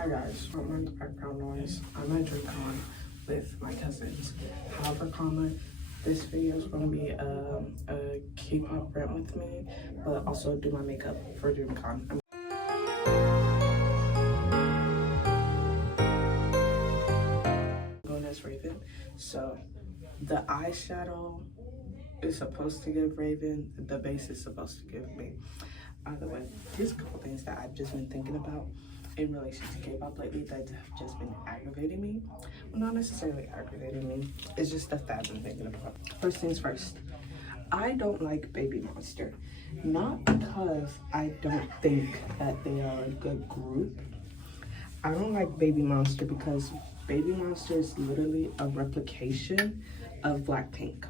Hi guys, don't mind the background noise. I'm at DreamCon with my cousins. However, this video is going to be a K-pop rant with me, but also do my makeup for DreamCon. I'm going as Raven, so the eyeshadow is supposed to give Raven, the base is supposed to give me. Either way, here's a couple things that I've just been thinking about in relation to K-pop lately that have just been aggravating me. Well, not necessarily aggravating me, it's just stuff that I've been thinking about. First things first, I don't like Baby Monster. Not because I don't think that they are a good group. I don't like Baby Monster because Baby Monster is literally a replication of Blackpink.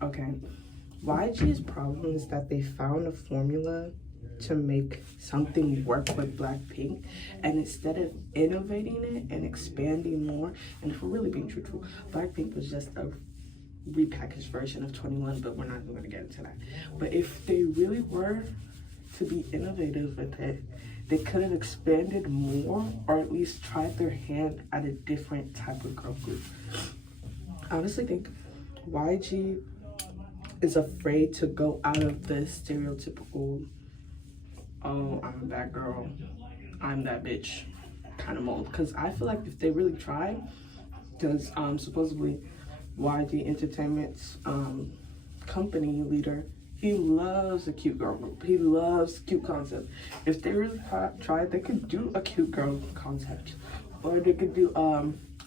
Okay, YG's problem is that they found a formula to make something work with Blackpink, and instead of innovating it and expanding more, and if we're really being truthful, Blackpink was just a repackaged version of 21, but we're not even going to get into that. But if they really were to be innovative with it, they could have expanded more, or at least tried their hand at a different type of girl group. I honestly think YG is afraid to go out of the stereotypical, oh, I'm a bad girl, I'm that bitch kind of mold. Because I feel like if they really tried, because supposedly YG Entertainment's company leader, he loves a cute girl group. He loves cute concept. If they really tried, they could do a cute girl concept. Or they could do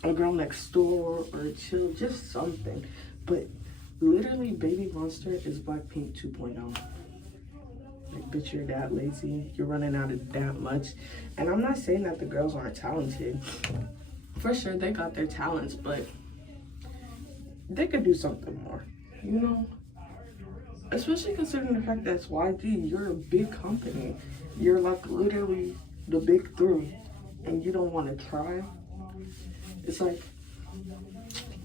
a girl next door or chill, just something. But literally, Baby Monster is Blackpink 2.0. Like, bitch, you're that lazy. You're running out of that much. And I'm not saying that the girls aren't talented. For sure, they got their talents, but they could do something more, you know? Especially considering the fact that it's YG. You're a big company. You're like literally the big three, and you don't want to try. It's like,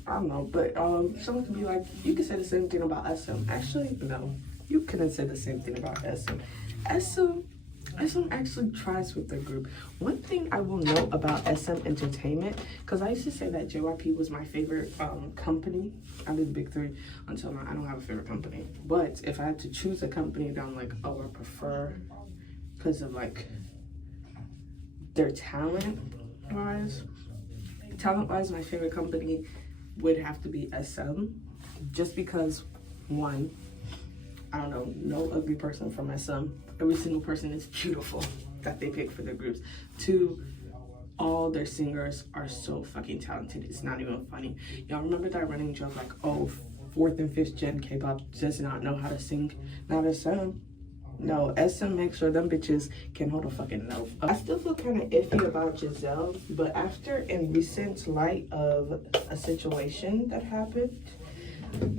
I don't know, but someone could be like, you could say the same thing about SM. Actually, no, you couldn't say the same thing about SM. SM actually tries with their group. One thing I will note about SM Entertainment, because I used to say that JYP was my favorite company out of the big three until now. I don't have a favorite company. But if I had to choose a company that I'm like, oh, I prefer because of like their talent-wise, my favorite company would have to be SM, just because, one, I don't know, no ugly person from SM. Every single person is beautiful that they pick for their groups. Two, all their singers are so fucking talented. It's not even funny. Y'all remember that running joke like, oh, 4th and 5th gen K-pop does not know how to sing? Not SM. No, SM makes sure them bitches can hold a fucking note. I still feel kind of iffy about Giselle, but after in recent light of a situation that happened,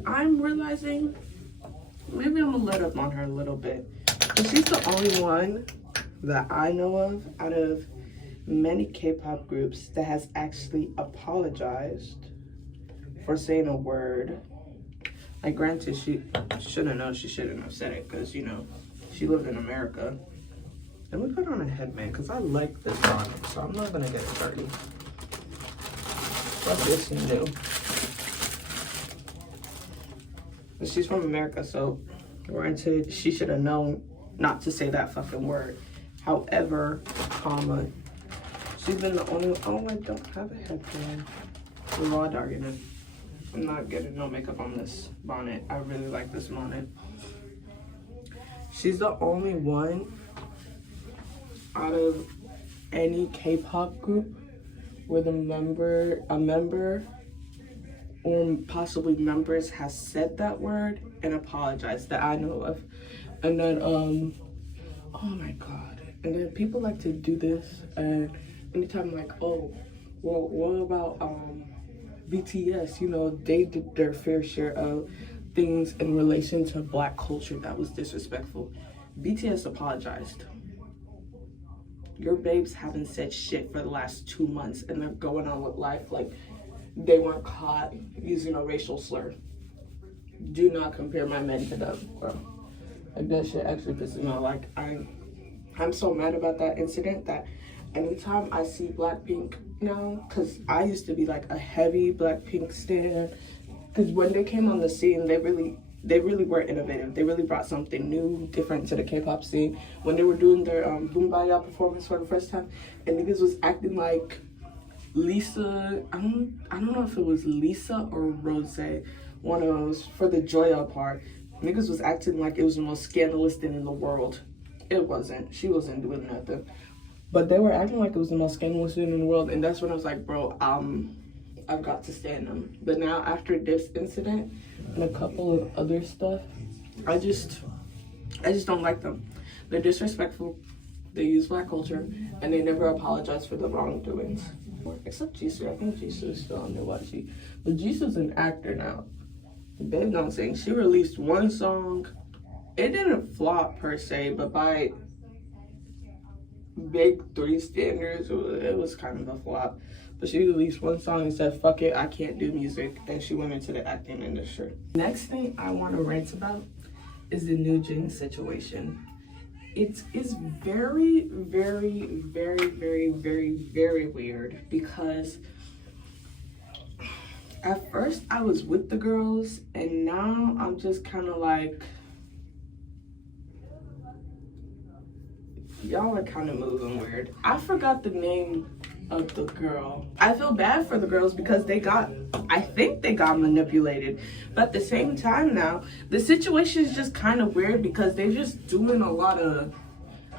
I'm realizing maybe I'm gonna let up on her a little bit. But she's the only one that I know of out of many K-pop groups that has actually apologized for saying a word. Like, granted, she shouldn't know, she shouldn't have said it, because, you know, she lived in America. Let me put on a headband because I like this on it, so I'm not gonna get it dirty. But this is new. But she's from America, so granted, she should have known not to say that fucking word. However, she's been the only. Oh, I don't have a headband. We're raw dogging it. I'm not getting no makeup on this bonnet. I really like this bonnet. She's the only one out of any K-pop group where a member or possibly members has said that word and apologized that I know of. And then, oh my God. And then people like to do this, and anytime like, oh, well, what about BTS? You know, they did their fair share of things in relation to Black culture that was disrespectful. BTS apologized. Your babes haven't said shit for the last 2 months, and they're going on with life like they weren't caught using a racial slur. Do not compare my men to them, bro. Like, that shit actually pisses me off. Like, I'm so mad about that incident that anytime I see Blackpink now, because I used to be like a heavy Blackpink stan, because when they came on the scene, they really were innovative. They really brought something new, different to the K-pop scene. When they were doing their Boombaya performance for the first time, and niggas was acting like Lisa, I don't know if it was Lisa or Rose, one of those, for the Joya part. Niggas was acting like it was the most scandalous thing in the world. It wasn't. She wasn't doing nothing. But they were acting like it was the most scandalous thing in the world, and that's when I was like, bro, I've got to stand them. But now after this incident and a couple of other stuff, I just don't like them. They're disrespectful. They use Black culture, and they never apologize for the wrongdoings. Except Jisoo. I think Jisoo is still on there watching. But Jisoo's an actor now. Babe don't sing. She released one song. It didn't flop per se, but by big 3 standards, it was kind of a flop. But she released one song and said, fuck it, I can't do music. And she went into the acting industry. Next thing I want to rant about is the New Jeans situation. It is very, very, very, very, very, very weird, because at first I was with the girls, and now I'm just kind of like, y'all are kind of moving weird. I forgot the name of the girl. I feel bad for the girls because I think they got manipulated. But at the same time now, the situation is just kind of weird because they're just doing a lot of,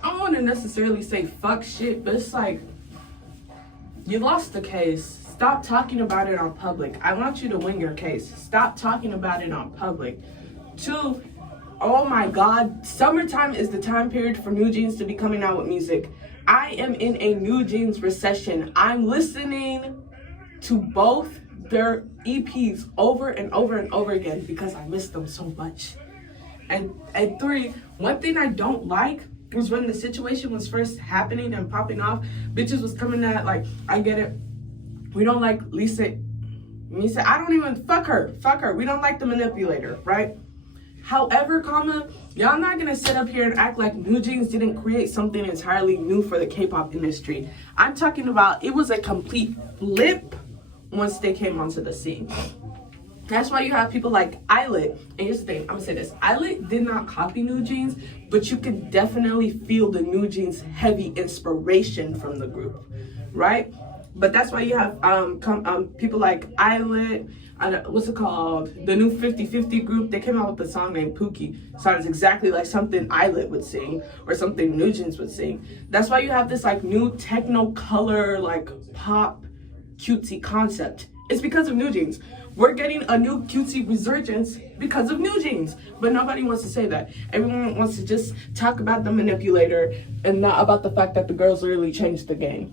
I don't want to necessarily say fuck shit, but it's like, you lost the case. Stop talking about it on public. I want you to win your case. Stop talking about it on public. 2, oh my God, summertime is the time period for New Jeans to be coming out with music. I am in a New Jeans recession. I'm listening to both their EPs over and over and over again because I miss them so much. And 3, one thing I don't like was when the situation was first happening and popping off, bitches was coming at like, I get it. We don't like Lisa. I don't even, fuck her. We don't like the manipulator, right? However, y'all not gonna sit up here and act like New Jeans didn't create something entirely new for the K-pop industry. I'm talking about, it was a complete flip once they came onto the scene. That's why you have people like Islet. And here's the thing, I'm gonna say this. Islet did not copy New Jeans, but you can definitely feel the New Jeans heavy inspiration from the group, right? But that's why you have people like Islet, what's it called? The new 50/50 group. They came out with a song named Pookie. Sounds exactly like something Islet would sing or something New Jeans would sing. That's why you have this like new techno color, like pop cutesy concept. It's because of New Jeans. We're getting a new cutesy resurgence because of New Jeans. But nobody wants to say that. Everyone wants to just talk about the manipulator and not about the fact that the girls really changed the game.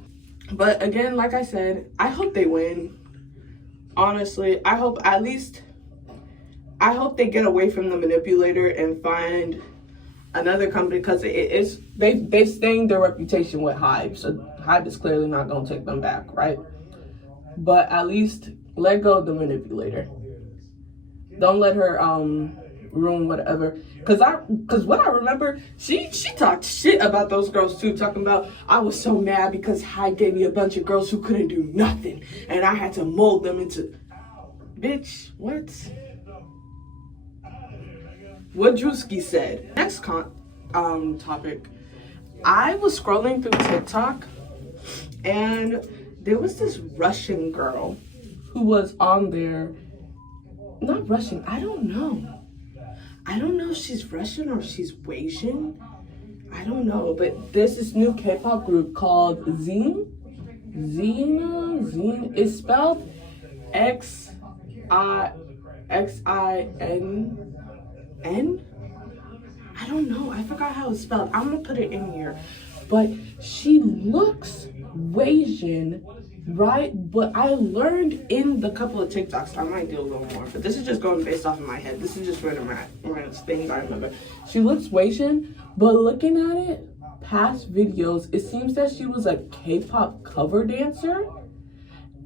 But again, like I said, I hope they win. Honestly, I hope they get away from the manipulator and find another company, because they've stained their reputation with Hybe, so Hybe is clearly not gonna take them back, right? But at least let go of the manipulator. Don't let her ruin whatever. Cause what I remember, she talked shit about those girls too, talking about, I was so mad because Hybe gave me a bunch of girls who couldn't do nothing, and I had to mold them into. Bitch, what? What Drewski said. Next topic. I was scrolling through TikTok, and there was this Russian girl who was on there. Not Russian, I don't know if she's Russian or she's Asian. I don't know, but there's this new K-pop group called Zine. It's spelled Xinin. I don't know. I forgot how it's spelled. I'm gonna put it in here. But she looks Asian, right? But I learned in the couple of TikToks, I might do a little more, but this is just going based off of my head. This is just random things I remember. She looks Asian, but looking at it, past videos, it seems that she was a K-pop cover dancer.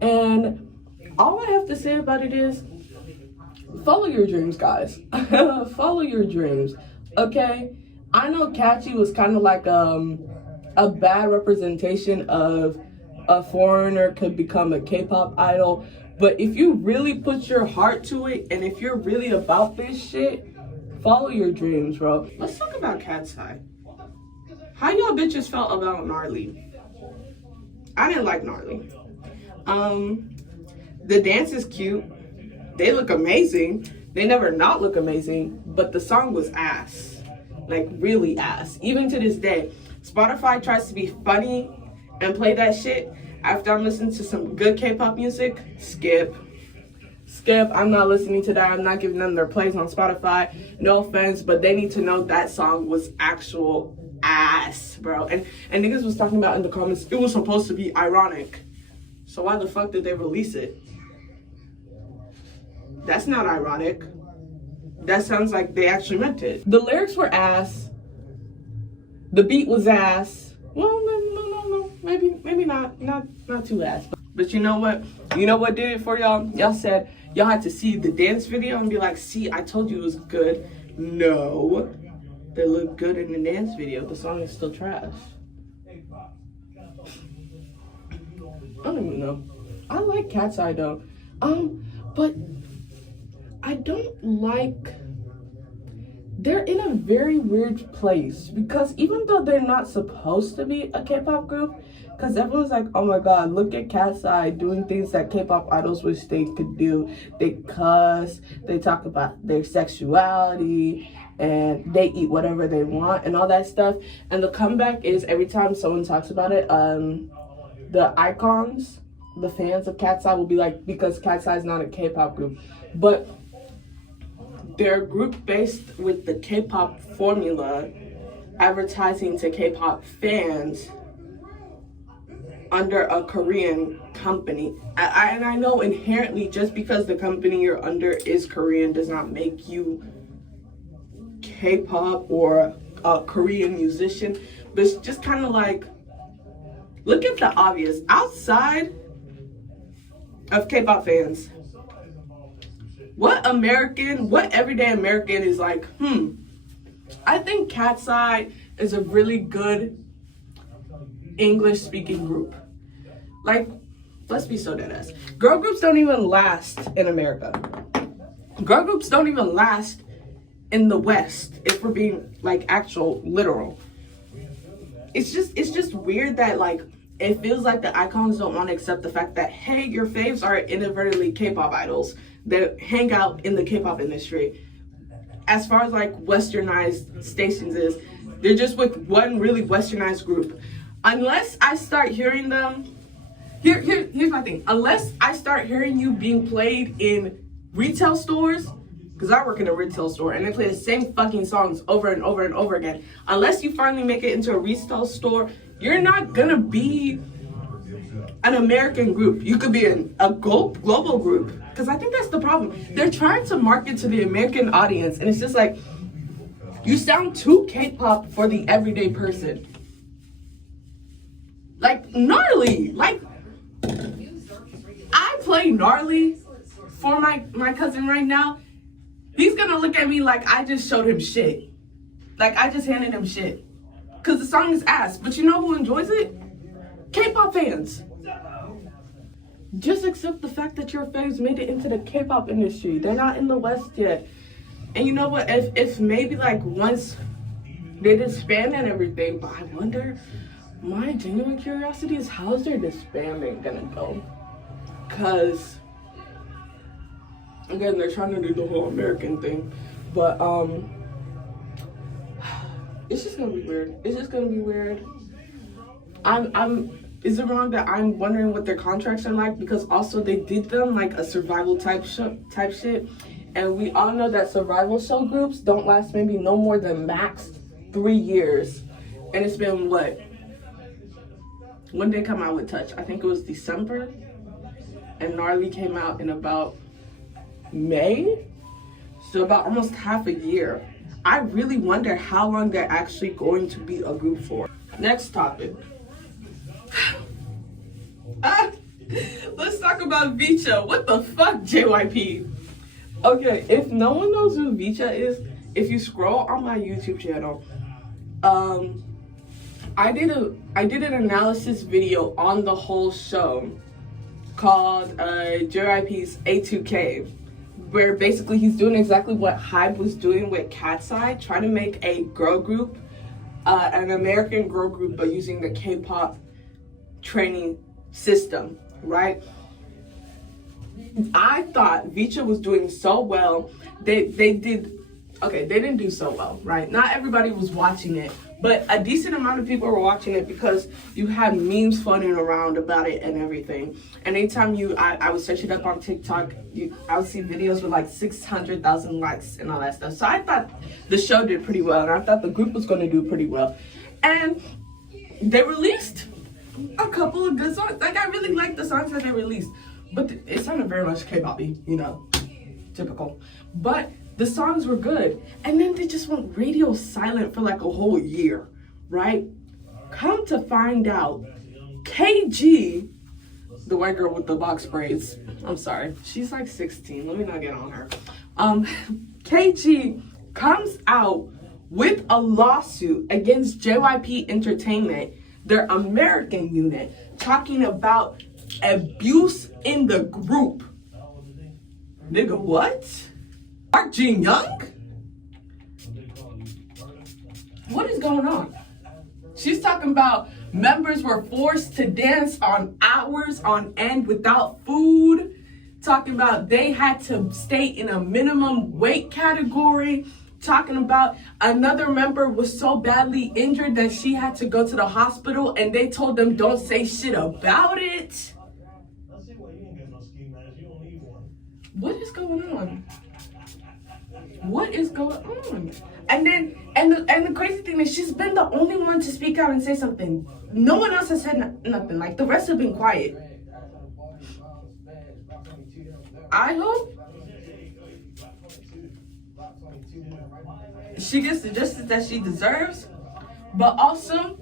And all I have to say about it is, follow your dreams, guys. Follow your dreams, okay? I know Catchy was kind of like a bad representation of a foreigner could become a K-pop idol. But if you really put your heart to it, and if you're really about this shit, follow your dreams, bro. Let's talk about Cat's Eye. How y'all bitches felt about Gnarly? I didn't like Gnarly. The dance is cute. They look amazing. They never not look amazing, but the song was ass. Like, really ass. Even to this day, Spotify tries to be funny and play that shit. After I'm listening to some good K-pop music, skip. I'm not listening to that. I'm not giving them their plays on Spotify. No offense, but they need to know that song was actual ass, bro. And niggas was talking about in the comments, it was supposed to be ironic. So why the fuck did they release it? That's not ironic. That sounds like they actually meant it. The lyrics were ass. The beat was ass. Well, no. Maybe not too ass. But you know what? You know what did it for y'all? Y'all said y'all had to see the dance video and be like, see, I told you it was good. No. They look good in the dance video. The song is still trash. I don't even know. I like Cat's Eye though. But I don't like, they're in a very weird place because even though they're not supposed to be a K-pop group, because everyone's like, oh my god, look at Cat's Eye doing things that K-pop idols wish they could do. They cuss, they talk about their sexuality, and they eat whatever they want and all that stuff. And the comeback is every time someone talks about it, the icons, the fans of Cat's Eye will be like, because Cat's Eye is not a K-pop group. But they're a group based with the K-pop formula, advertising to K-pop fans under a Korean company. And I know inherently just because the company you're under is Korean does not make you K-pop or a Korean musician. But it's just kind of like, look at the obvious. Outside of K-pop fans, what everyday American is like, I think Cat's Eye is a really good English speaking group. Like, let's be so dead ass. Girl groups don't even last in America. Girl groups don't even last in the West, if we're being like actual literal. It's just weird that like it feels like the icons don't want to accept the fact that, hey, your faves are inadvertently K-pop idols that hang out in the K-pop industry. As far as like westernized stations is, they're just with one really westernized group. Unless I start hearing them, here's my thing. Unless I start hearing you being played in retail stores, because I work in a retail store and they play the same fucking songs over and over and over again. Unless you finally make it into a retail store, you're not gonna be an American group. You could be a global group. Because I think that's the problem. They're trying to market to the American audience, and it's just like, you sound too K-pop for the everyday person. Like, Gnarly. Like, I play Gnarly for my cousin right now. He's gonna look at me like I just showed him shit. Like, I just handed him shit. Because the song is ass. But you know who enjoys it? K-pop fans. Just accept the fact that your fans made it into the K-pop industry. They're not in the West yet. And you know what? If maybe like once they disband and everything, but I wonder, my genuine curiosity is how's their disbanding gonna go? Because again, they're trying to do the whole American thing, but it's just gonna be weird. It's just gonna be weird. Is it wrong that I'm wondering what their contracts are like? Because also they did them like a survival type shit. And we all know that survival show groups don't last maybe no more than max 3 years. And it's been what? When did they come out with Touch? I think it was December. And Gnarly came out in about May. So about almost half a year. I really wonder how long they're actually going to be a group for. Next topic. Let's talk about Vicha. What the fuck, JYP? Okay, if no one knows who Vicha is, if you scroll on my YouTube channel, I did an analysis video on the whole show called JYP's A2K, where basically he's doing exactly what Hybe was doing with Cat's Eye, trying to make a girl group, an American girl group, but using the K-pop training system, right? I thought Vicha was doing so well. They didn't do so well, right? Not everybody was watching it, but a decent amount of people were watching it because you had memes floating around about it and everything. And anytime I would search it up on TikTok, I would see videos with like 600,000 likes and all that stuff. So I thought the show did pretty well, and I thought the group was going to do pretty well. And they released a couple of good songs. Like, I really like the songs that they released, but it sounded very much K-pop-y, typical. But the songs were good, and then they just went radio silent for like a whole year, right? Come to find out, KG, the white girl with the box braids, I'm sorry, she's like 16, let me not get on her. KG comes out with a lawsuit against JYP Entertainment, their American unit, talking about abuse in the group. Nigga, what? Park Jin Young? What is going on? She's talking about members were forced to dance on hours on end without food. Talking about they had to stay in a minimum weight category. Talking about another member was so badly injured that she had to go to the hospital and they told them don't say shit about it. What is going on? What is going on? And the crazy thing is she's been the only one to speak out and say something. No one else has said nothing. Like, the rest have been quiet. I hope she gets the justice that she deserves. But also,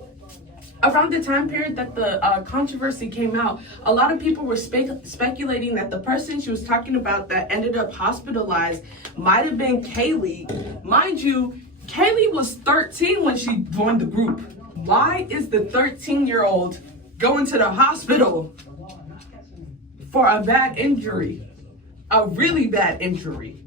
around the time period that the controversy came out, a lot of people were speculating that the person she was talking about that ended up hospitalized might have been Kaylee. Mind you, Kaylee was 13 when she joined the group. Why is the 13-year-old going to the hospital for a bad injury? A really bad injury.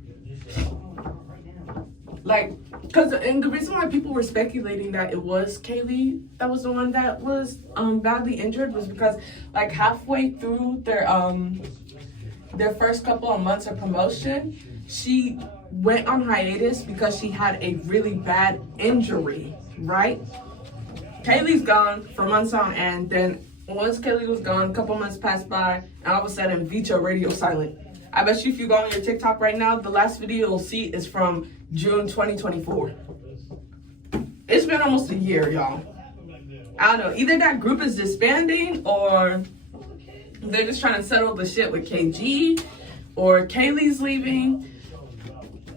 Like, and the reason why people were speculating that it was Kaylee that was the one that was badly injured was because, like, halfway through their first couple of months of promotion, she went on hiatus because she had a really bad injury, right? Kaylee's gone for months on end. Then once Kaylee was gone, a couple months passed by, and all of a sudden, Vicha radio silent. I bet you if you go on your TikTok right now, the last video you'll see is from June 2024. It's been almost a year, y'all. I don't know. Either that group is disbanding or they're just trying to settle the shit with KG or Kaylee's leaving.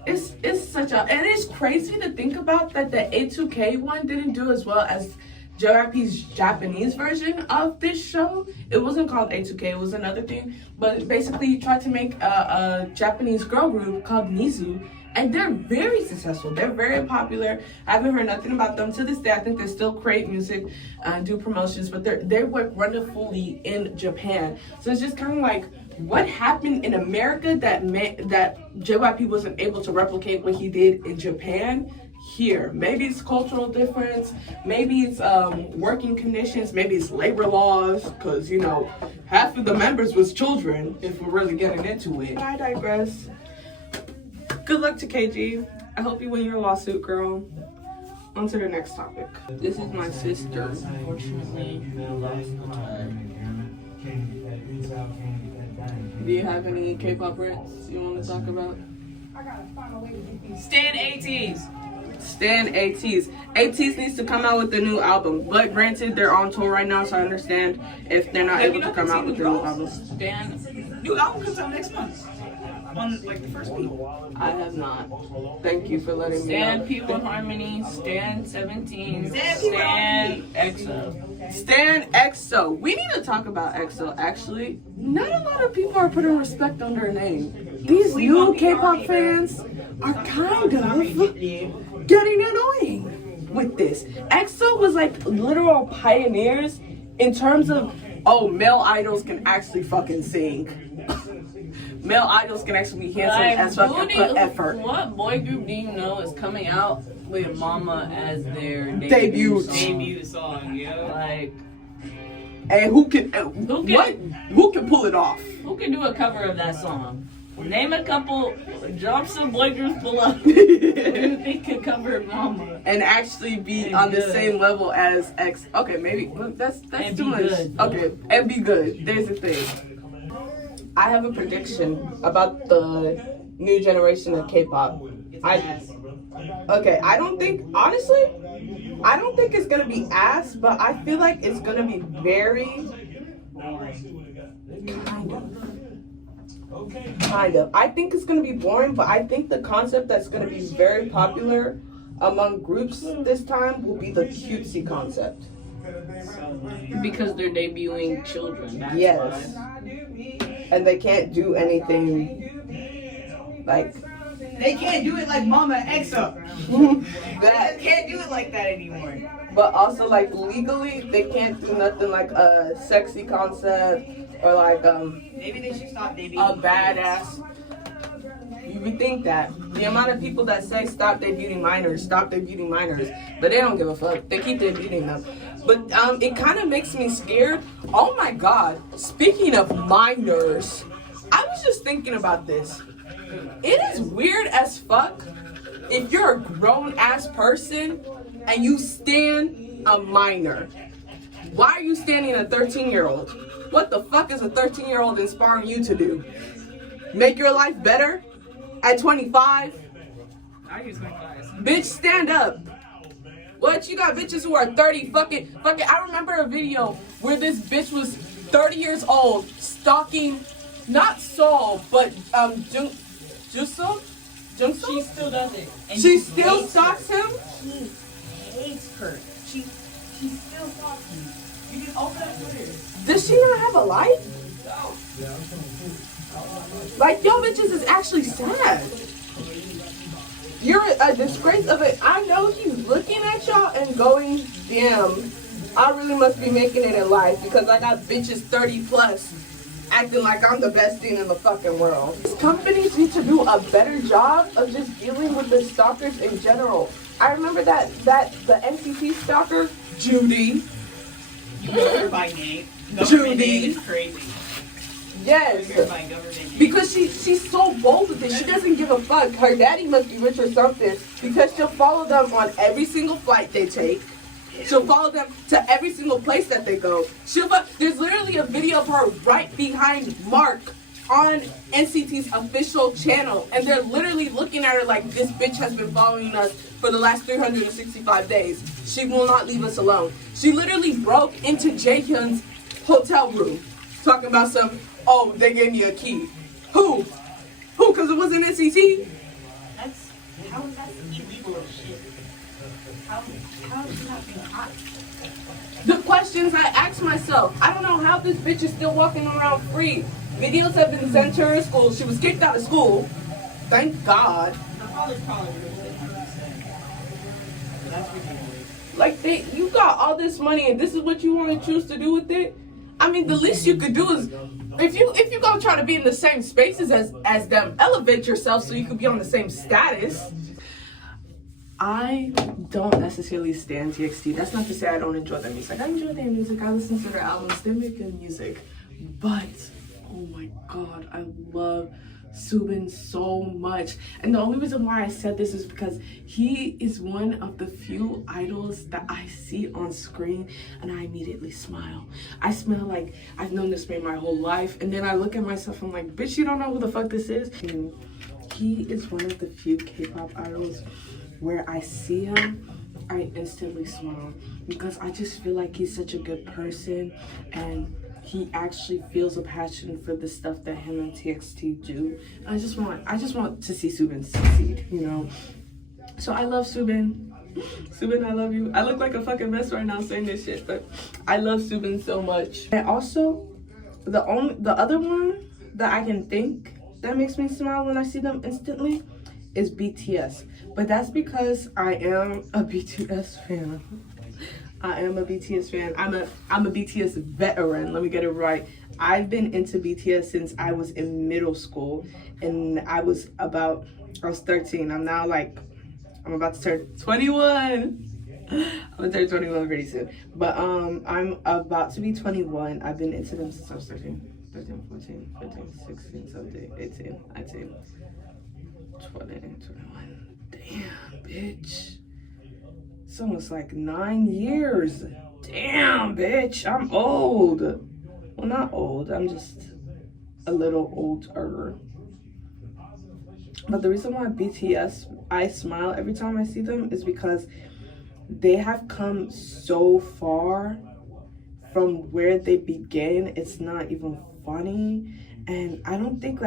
It's such a... And it's crazy to think about that the A2K one didn't do as well as JYP's Japanese version of this show. It wasn't called A2K, it was another thing. But basically, you tried to make a Japanese girl group called Nizu. And they're very successful. They're very popular. I haven't heard nothing about them to this day. I think they still create music and do promotions, but they work wonderfully in Japan. So it's just kind of like, what happened in America that JYP wasn't able to replicate what he did in Japan here? Maybe it's cultural difference. Maybe it's working conditions. Maybe it's labor laws, because, half of the members was children, if we're really getting into it. I digress. Good luck to KG. I hope you win your lawsuit, girl. On to the next topic. This is my sister. Unfortunately, do you have any K-pop rants you want to talk about? Stan ATs. Stan ATs. ATs needs to come out with the new album. But granted, they're on tour right now, so I understand if they're not able to come out with the new album. Stan, new album comes out next month. On the first week. I have not. Thank you for letting me know. Stan People in Harmony, Stan 17, Stan EXO. Stan EXO. We need to talk about EXO, actually. Not a lot of people are putting respect on their name. These new K-pop fans are kind of getting annoying. with this. EXO was like literal pioneers in terms of, oh, male idols can actually fucking sing. Male idols can actually be handsome as fucking put effort. What boy group do you know is coming out with Mama as their Debut song? Like, and who can pull it off? Who can do a cover of that song? Name a couple, drop some boy groups below. Who do you think could cover Mama? And actually be on the same level as X. Okay, maybe that's too much. Good. Okay, and be good. There's the thing. I have a prediction about the new generation of K-pop. I don't think, honestly, I don't think it's gonna be ass, but I feel like it's gonna be very kind of. I think it's gonna be boring, but I think the concept that's gonna be very popular among groups this time will be the cutesy concept. Because they're debuting children. That's Yes. why. And they can't do anything like They can't do it like Mama EXO. that. They can't do it like that anymore. But also like legally, they can't do nothing like a sexy concept or like Maybe they should stop debuting. a badass. You would think that the amount of people that say stop debuting minors, but they don't give a fuck. They keep debuting them. But it kind of makes me scared. Oh my god! Speaking of minors, I was just thinking about this. It is weird as fuck if you're a grown ass person and you stan a minor. Why are you standing a 13-year-old? What the fuck is a 13-year-old inspiring you to do? Make your life better? At 25? Bitch, stand up. What? You got bitches who are 30 fucking. I remember a video where this bitch was 30 years old stalking, not Saul, but Jusoo? She still does it. And She still stalks him? He hates her. She still stalks him. You can open up Twitter. Does she not have a life? Like, yo, bitches is actually sad. You're a disgrace of it. I know he's looking at y'all and going, damn, I really must be making it in life because I got bitches 30 plus acting like I'm the best thing in the fucking world. Companies need to do a better job of just dealing with the stalkers in general. I remember that the NCT stalker, Judy. You know her by name. Government Judy. name is crazy. Yes. Her by government name. Because she's so bold with it. She doesn't give a fuck. Her daddy must be rich or something. Because she'll follow them on every single flight they take. She'll follow them to every single place that they go. There's literally a video of her right behind Mark on NCT's official channel. And they're literally looking at her like, this bitch has been following us for the last 365 days. She will not leave us alone. She literally broke into Jaehyun's hotel room. Talking about some, oh, they gave me a key. Who? Because it wasn't NCT? How is that illegal as shit? How is she not being hot? The questions I ask myself. I don't know how this bitch is still walking around free. Videos have been sent to her school. She was kicked out of school. Thank God. Her father's probably really That's ridiculous. Like, you got all this money and this is what you want to choose to do with it? I mean, the least you could do is, if you gonna try to be in the same spaces as them, elevate yourself so you could be on the same status. I don't necessarily stand TXT. That's not to say I don't enjoy their music. I enjoy their music. I listen to their albums. They make good music. But, oh my God, I love Subin so much. And the only reason why I said this is because he is one of the few idols that I see on screen and I immediately smile. I smell like I've known this man my whole life, and then I look at myself and I'm like, bitch, you don't know who the fuck this is? And he is one of the few K-pop idols where I see him, I instantly smile because I just feel like he's such a good person and he actually feels a passion for the stuff that him and TXT do. I just want to see Subin succeed, you know. So I love Subin. Subin, I love you. I look like a fucking mess right now saying this shit, but I love Subin so much. And also, the other one that I can think that makes me smile when I see them instantly is BTS. But that's because I am a BTS fan. I am a BTS fan. I'm a BTS veteran. Let me get it right. I've been into BTS since I was in middle school, and I was 13. I'm now I'm about to turn 21. I'm gonna turn 21 pretty soon. But I'm about to be 21. I've been into them since I was 13, 14, 15, 16, 17, 18, 19, 20, 21. Damn, bitch. It's almost like 9 years. Damn, bitch. I'm old. Well, not old. I'm just a little older. But the reason why BTS, I smile every time I see them is because they have come so far from where they began. It's not even funny. And I don't think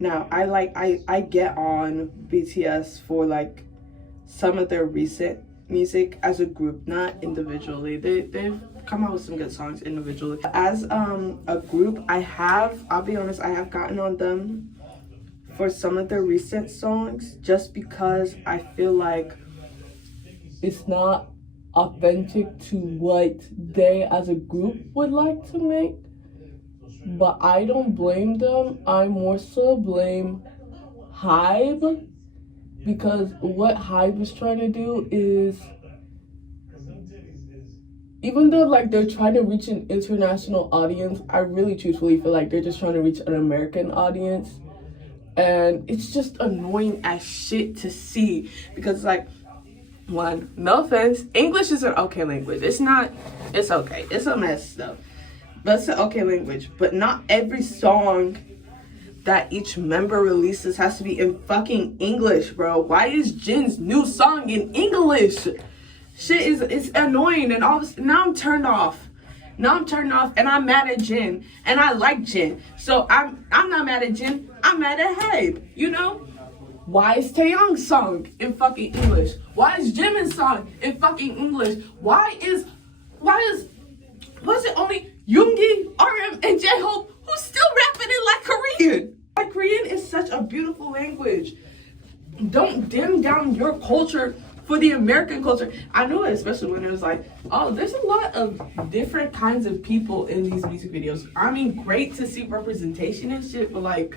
now I get on BTS for some of their recent music as a group, not individually. They've come out with some good songs individually. As a group, I'll be honest, I have gotten on them for some of their recent songs just because I feel like it's not authentic to what they as a group would like to make. But I don't blame them. I more so blame Hybe, because what Hybe is trying to do is, even though they're trying to reach an international audience, I really truthfully feel like they're just trying to reach an American audience. And it's just annoying as shit to see, because one, no offense, English is an okay language. It's okay. It's a mess though. But it's an okay language. But not every song that each member releases has to be in fucking English, bro. Why is Jin's new song in English? Shit it's annoying, and now I'm turned off. And I'm mad at Jin. And I like Jin. So I'm not mad at Jin. I'm mad at Hybe, you know? Why is Taeyong's song in fucking English? Why is Jimin's song in fucking English? Why is it only Yoongi, RM, and J-Hope who's still rapping it Korean? Korean is such a beautiful language. Don't dim down your culture for the American culture. I know it, especially when it was there's a lot of different kinds of people in these music videos. I mean, great to see representation and shit, but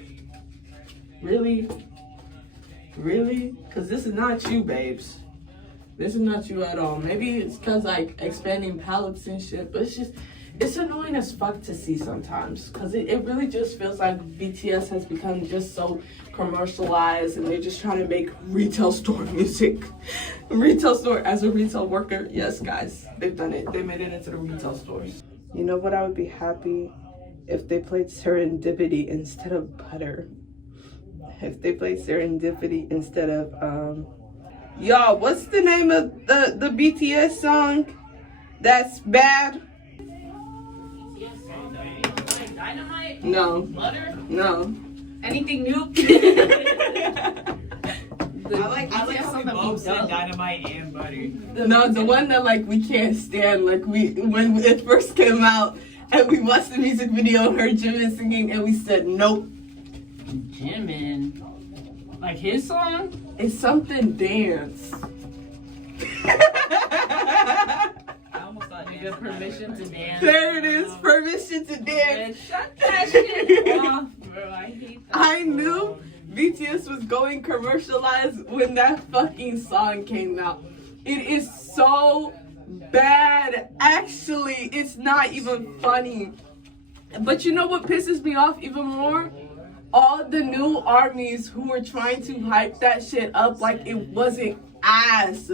really? Because this is not you, babes. This is not you at all. Maybe it's because expanding palettes and shit, but it's annoying as fuck to see sometimes, because it really just feels like BTS has become just so commercialized, and they're just trying to make retail store music. Retail store, as a retail worker, yes guys, they've done it. They made it into the retail stores. You know what, I would be happy if they played Serendipity instead of Butter. If they played Serendipity instead of y'all, what's the name of the BTS song that's bad? Dynamite? No. Butter? No. Anything new? I like how we both said Dynamite and Butter. No, the one that we can't stand. When it first came out and we watched the music video and heard Jimin singing and we said nope. Jimin? His song? It's something dance. Good permission to dance. There it is, permission to dance. Shut that shit off, bro. I hate that. I knew BTS was going commercialized when that fucking song came out. It is so bad. Actually, it's not even funny. But you know what pisses me off even more? All the new armies who were trying to hype that shit up like it wasn't ass.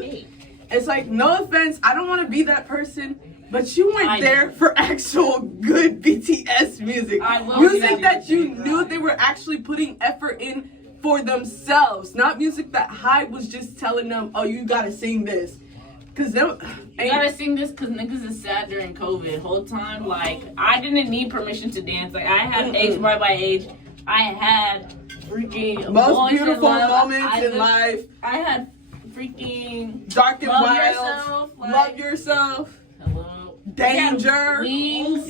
It's no offense, I don't want to be that person, but you went there for actual good BTS music. Music that you knew they were actually putting effort in for themselves, not music that Hybe was just telling them, oh, you gotta sing this. Cause them, you gotta sing this because niggas is sad during COVID. Whole time, I didn't need permission to dance. I had age by age. I had freaking most beautiful moments in life. I had freaking Dark and Love Wild. Yourself, Love Yourself. Hello. Danger. Wings.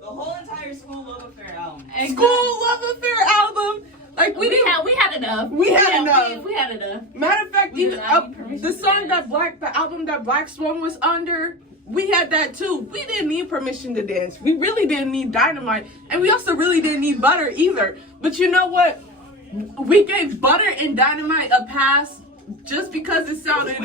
The whole entire School Love Affair album. School Love Affair album. permission. The to song dance. the album that Black Swan was under, we had that too. We didn't need permission to dance. We really didn't need Dynamite. And we also really didn't need Butter either. But you know what? We gave Butter and Dynamite a pass just because it sounded...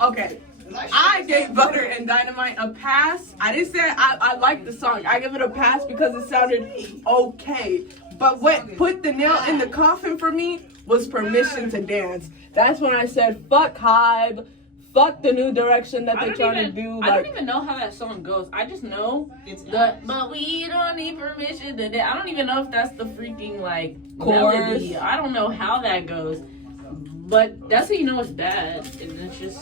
Okay. I gave Butter and Dynamite a pass. I didn't say I liked the song. I give it a pass because it sounded okay. But what put the nail in the coffin for me was Permission to Dance. That's when I said, fuck Hybe. Fuck the new direction that they're trying to do. I don't even know how that song goes. I just know but we don't need permission to dance. I don't even know if that's the freaking like chorus. melody. I don't know how that goes. But that's how you know it's bad. And it's just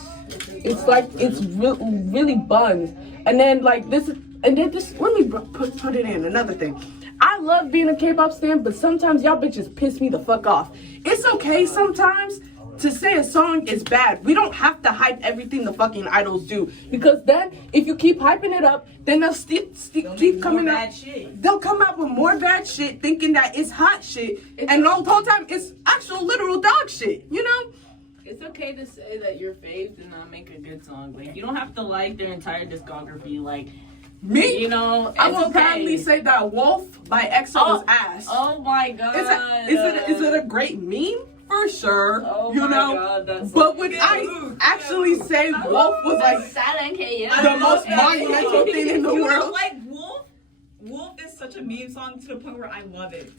it's like it's really buns. And then like this let me put it in another thing. I love being a K-pop stan, but sometimes y'all bitches piss me the fuck off. It's okay sometimes to say a song is bad. We don't have to hype everything the fucking idols do, because then if you keep hyping it up, then they'll keep coming out. They'll come out with more bad shit, thinking that it's hot shit, and the whole time it's actual literal dog shit. You know. It's okay to say that your faves did not make a good song. Like you don't have to like their entire discography. Like me, you know, I will proudly say that Wolf by EXO was ass. Oh my god! Is it a great meme? For sure, oh you know. God, that's but when I actually say Wolf was like the most monumental thing in the world, like Wolf. Wolf is such a meme song to the point where I love it.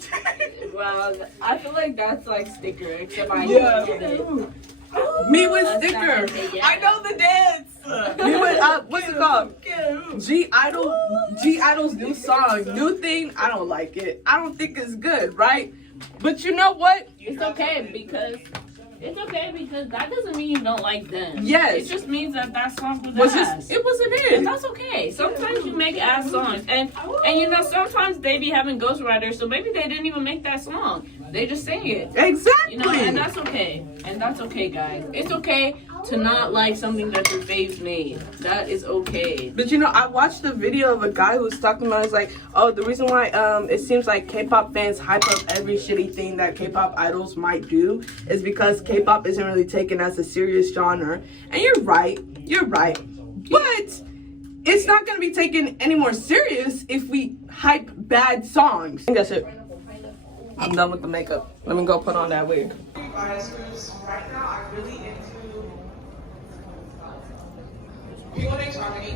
Well, I feel like that's like sticker, except I Yeah. get it. Me with sticker. I know the dance. Me with what's it called? G Idol's new song, new thing. I don't like it. I don't think it's good, right? But you know what? It's okay because that doesn't mean you don't like them. Yes. It just means that song was ass. It wasn't And it. that's okay. Sometimes you make ass songs. And you know, sometimes they be having ghostwriters, so maybe they didn't even make that song. They just sing it. Exactly. You know, and that's okay. And that's okay, guys. It's okay to not like something that your faves made. That is okay. But you know, I watched a video of a guy who was talking about, it's like, oh, the reason why it seems like K-pop fans hype up every shitty thing that K-pop idols might do is because K-pop isn't really taken as a serious genre. And you're right. But it's not going to be taken any more serious if we hype bad songs. I think that's it. I'm done with the makeup. Let me go put on that wig. You guys, right now I'm really into... You want to Harmony?